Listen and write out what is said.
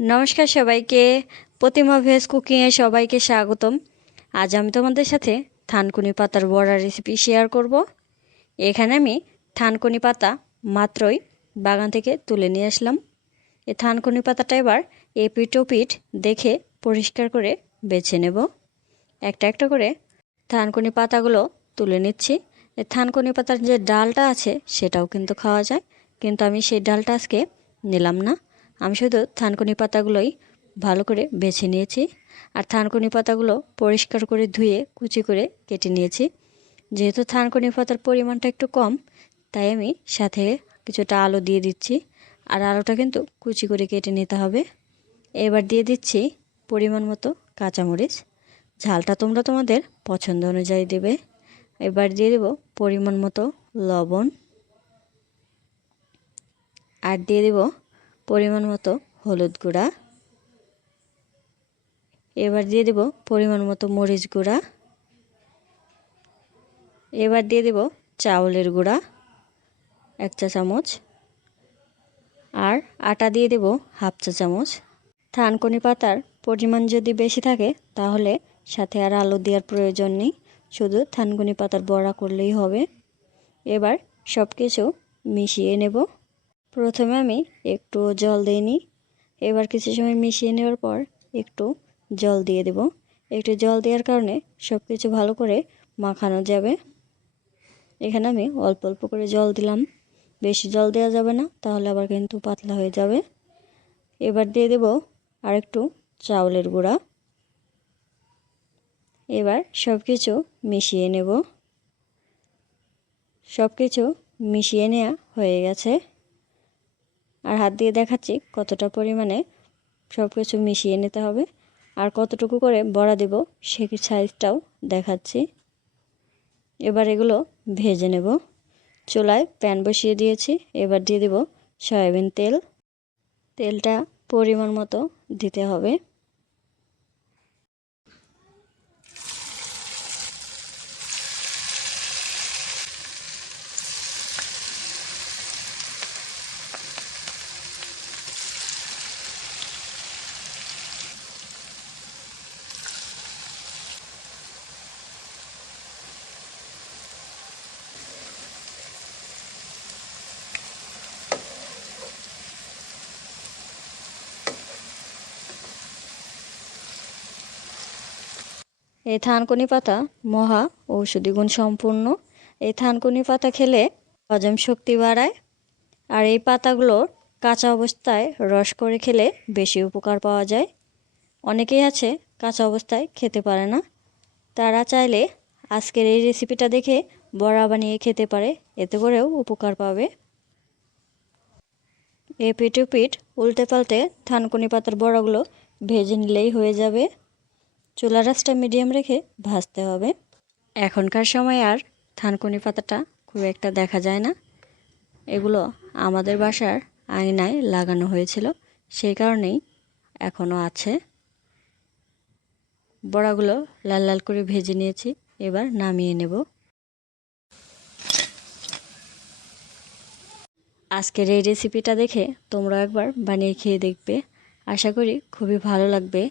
নমস্কার সবাইকে। প্রতিমা ভেজ কুকিংয়ে সবাইকে স্বাগতম। আজ আমি তোমাদের সাথে থানকুনি পাতার বড়া রেসিপি শেয়ার করব। এখানে আমি থানকুনি পাতা মাত্রই বাগান থেকে তুলে নিয়ে আসলাম। এই থানকুনি পাতাটা এবার এপিট ওপিট দেখে পরিষ্কার করে বেছে নেব। একটা একটা করে থানকুনি পাতাগুলো তুলে নিচ্ছি। এই থানকুনি পাতার যে ডালটা আছে সেটাও কিন্তু খাওয়া যায়। কিন্তু আমি সেই ডালটা আজকে নিলাম না। আমি শুধু থানকুনি পাতাগুলোই ভালো করে বেছে নিয়েছি আর থানকুনি পাতাগুলো পরিষ্কার করে ধুয়ে কুচি করে কেটে নিয়েছি। যেহেতু থানকুনি পাতার পরিমাণটা একটু কম, তাই আমি সাথে কিছুটা আলু দিয়ে দিচ্ছি আর আলুটা কিন্তু কুচি করে কেটে নিতে হবে। এবার দিয়ে দিচ্ছি পরিমাণ মতো কাঁচামরিচ। ঝালটা তোমরা তোমাদের পছন্দ অনুযায়ী দেবে। এবার দিয়ে দেব পরিমাণ মতো লবণ। আর দিয়ে দেব পরিমাণ মতো হলুদ গুঁড়া। এবার দিয়ে দেব পরিমাণ মতো মরিচ গুঁড়া। এবার দিয়ে দেব চাউলের গুঁড়া, এক চা চামচ। আর আটা দিয়ে দেব হাফ চা চামচ। থানকুনি পাতার পরিমাণ যদি বেশি থাকে, তাহলে সাথে আর আলু দেওয়ার প্রয়োজন নেই। শুধু থানকুনি পাতার বড়া করলেই হবে। এবার সব কিছু মিশিয়ে নেব। প্রথমে আমি একটু জল দিয়ে দিইনি এবার কিছু সময় মিশিয়ে নেওয়ার পর একটু জল দিয়ে দেব। একটু জল দেওয়ার কারণে সব কিছু ভালো করে মাখানো যাবে। এখানে আমি অল্প অল্প করে জল দিলাম। বেশি জল দেওয়া যাবে না, তাহলে আবার কিন্তু পাতলা হয়ে যাবে। এবার দিয়ে দেব আর একটু চাউলের গুঁড়া। এবার সব কিছু মিশিয়ে নেব। সব কিছু মিশিয়ে নেওয়া হয়ে গেছে। আর হাত দিয়ে দেখাচ্ছি কতটা পরিমাণে সব কিছু মিশিয়ে নিতে হবে। আর কতটুকু করে বড়া দেব সে সাইজটাও দেখাচ্ছি। এবার এগুলো ভেজে নেব। চুলায় প্যান বসিয়ে দিয়েছি। এবার দিয়ে দেব সয়াবিন তেল। তেলটা পরিমাণ মতো দিতে হবে। এই থানকুনি পাতা মহা ঔষধি গুণ সম্পূর্ণ। এই থানকুনি পাতা খেলে হজম শক্তি বাড়ায় আর এই পাতাগুলোর কাঁচা অবস্থায় রস করে খেলে বেশি উপকার পাওয়া যায়। অনেকেই আছে কাঁচা অবস্থায় খেতে পারে না। তারা চাইলে আজকের এই রেসিপিটা দেখে বড়া বানিয়ে খেতে পারে, এতে করেও উপকার পাবে। এ পিঠ উল্টে পাল্টে থানকুনি পাতার বড়াগুলো ভেজে নিলেই হয়ে যাবে। চুলা রাসটা মিডিয়াম রেখে ভাজতে হবে। এখনকার সময় আর থানকুনি পাতাটা খুব একটা দেখা যায় না। এগুলো আমাদের বাসার আয়নায় লাগানো হয়েছিল, সেই কারণেই এখনও আছে। বড়াগুলো লাল লাল করে ভেজে নিয়েছি, এবার নামিয়ে নেব। আজকের এই রেসিপিটা দেখে তোমরা একবার বানিয়ে খেয়ে দেখবে। আশা করি খুবই ভালো লাগবে।